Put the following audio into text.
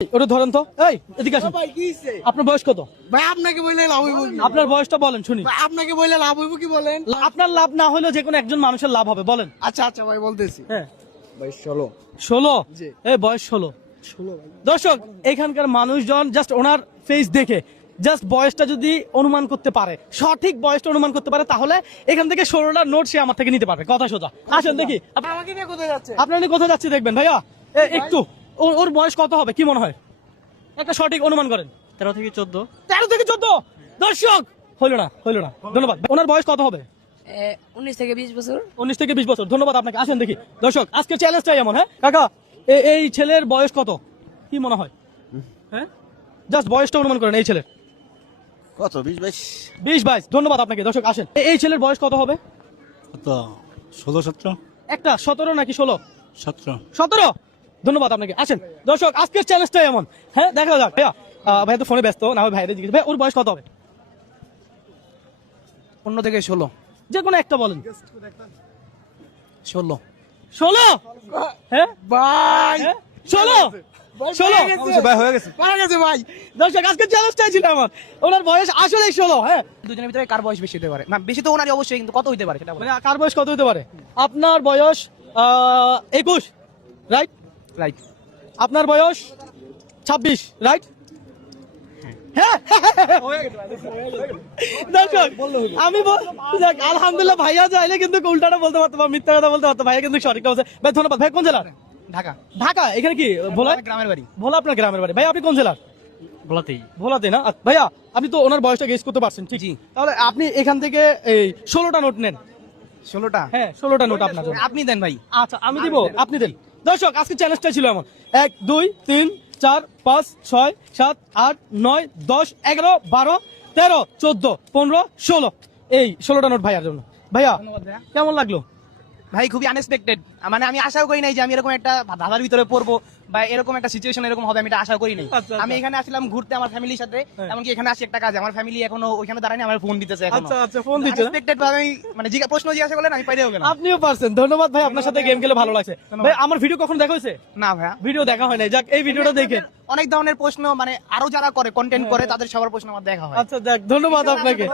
ওটা ধরেন তো। এই এদিকে আসুন। ভাই কি হইছে? আপনার বয়স কত? ভাই আপনাকে বললে লাভ হইব কি? আপনার বয়সটা বলেন শুনি। ভাই আপনাকে বললে লাভ হইব কি বলেন? আপনার লাভ না হলেও যে কোনো একজন মানুষের লাভ হবে, বলেন। আচ্ছা আচ্ছা ভাই বলতেছি। হ্যাঁ, ভাই 16 16। জি। এই বয়স 16। 16 ভাই। দর্শক, এখানকার মানুষজন জাস্ট ওনার ফেস দেখে জাস্ট বয়সটা যদি অনুমান করতে পারে, সঠিক বয়সটা অনুমান করতে পারে, তাহলে এখান থেকে 16টা নোট সে আমার থেকে নিতে পারবে। কথা সোজা। আসেন দেখি। আমাকে নিয়ে কোথায় যাচ্ছে? আপনার নিয়ে কোথায় যাচ্ছে দেখবেন ভাইয়া। একটু ওর বয়স কত হবে কি মনে হয়? একটা সঠিক অনুমান করেন। 13 থেকে 14। 13 থেকে 14। দর্শক, হইল না। ধন্যবাদ। ওনার বয়স কত হবে? 19 থেকে 20 বছর। 19 থেকে 20 বছর। ধন্যবাদ আপনাকে। আসেন দেখি। দর্শক, আজকে চ্যালেঞ্জটাই এমন। হ্যাঁ কাকা, এই ছেলের বয়স কত কি মনে হয়? হ্যাঁ, জাস্ট বয়সটা অনুমান করেন এই ছেলের। কত 20-22? 20-22। ধন্যবাদ আপনাকে। দর্শক আসেন, এই ছেলের বয়স কত হবে? কত 16-17? একটা 17 নাকি 16? 17। 17। ধন্যবাদ আপনাকে। আসেন দর্শক, আজকের চ্যালেঞ্জটাই এমন। হ্যাঁ, দেখা যাক। ভাইয়া ভাইয়া তো ফোনে ব্যস্ত, না হয় ভাইরে জিজ্ঞেস। ভাই ওর বয়স কত হবে? 15 থেকে 16। যে কোনো একটা বলেন। 16 16। হ্যাঁ ভাই 16। 16 ভাই হয়ে গেছে। পারা গেছে ভাই। দর্শক, আজকে চ্যালেঞ্জটাই ছিল আমার। ওনার বয়স আসলে 16। হ্যাঁ, দুজনের ভিতরে কার বয়স বেশি হতে পারে? না বেশি তো ওনারই অবশ্যই, কিন্তু কত হইতে পারে সেটা বলেন। মানে কার বয়স কত হতে পারে? আপনার বয়স 21, রাইট? রাইট। আপনার বয়স 26, রাইট? হ্যাঁ। দর্শক, আমি যাক, আলহামদুলিল্লাহ, ভাইয়া চাইলে কিন্তু উল্টাটা বলতে পারতো বা মিথ্যা কথা বলতে পারতো। ভাইয়া কিন্তু সঠিকটা বলছে। ভাই ধন্যবাদ। ভাই কোন জেলার? ঢাকা। ঢাকা। এখানে কি ভোলা? গ্রামের বাড়ি। ভোলা আপনার গ্রামের বাড়ি। ভাই আপনি কোন জেলার? বলাতেই। ভোলাতে না? ভাইয়া আপনি তো ওনার বয়সটা গেস করতে পারছেন, ঠিক? জি। তাহলে আপনি এখান থেকে এই 16টা নোট নেন। 16টা। হ্যাঁ, 16টা নোট আপনার জন্য। আপনি দেন ভাই। আচ্ছা, আমি দিব, আপনি দেন। দর্শক, আজকে চ্যালেঞ্জটা ছিল এমন। 1 2 3 4 5 6 7 8 9 10 11 12 13 14 15 16। এই 16টা নোট ভাইয়ার জন্য। ভাইয়া কেমন লাগলো? ভাই খুবই আনএক্সপেক্টেড। মানে আমি আশাও করি নাই যে আমি এরকম একটা ধাঁধার ভিতরে পড়বো বা এরকম একটা সিচুয়েশন এরকম হবে, আমি এটা আশা করি নাই। আচ্ছা। আমি এখানে আসলাম ঘুরতে আমার ফ্যামিলির সাথে, হ্যাঁ। এমনকি এখানে আসি একটা কাজে। আমার ফ্যামিলি এখনো ওইখানে দাঁড়ায়নি, আমার ফোন দিতেছে এখনো। আচ্ছা, ফোন দিচ্ছে না? আনএক্সপেক্টেড ভাবে আমি মানে প্রশ্ন জিজ্ঞাসা করলেন, আমি পাইরেও গেলাম। আপনিও পারছেন। ধন্যবাদ ভাই, আপনার সাথে গেম খেলে ভালো লাগছে। ভাই আমার ভিডিও কখন দেখা হয়েছে? না ভাইয়া, ভিডিও দেখা হয় নাই। যাক, এই ভিডিওটা দেখেন। অনেক ধরনের প্রশ্ন মানে আরো যারা করে কন্টেন্ট করে তাদের সবার প্রশ্ন আমার দেখা হয়। আচ্ছা যাক, ধন্যবাদ আপনাকে।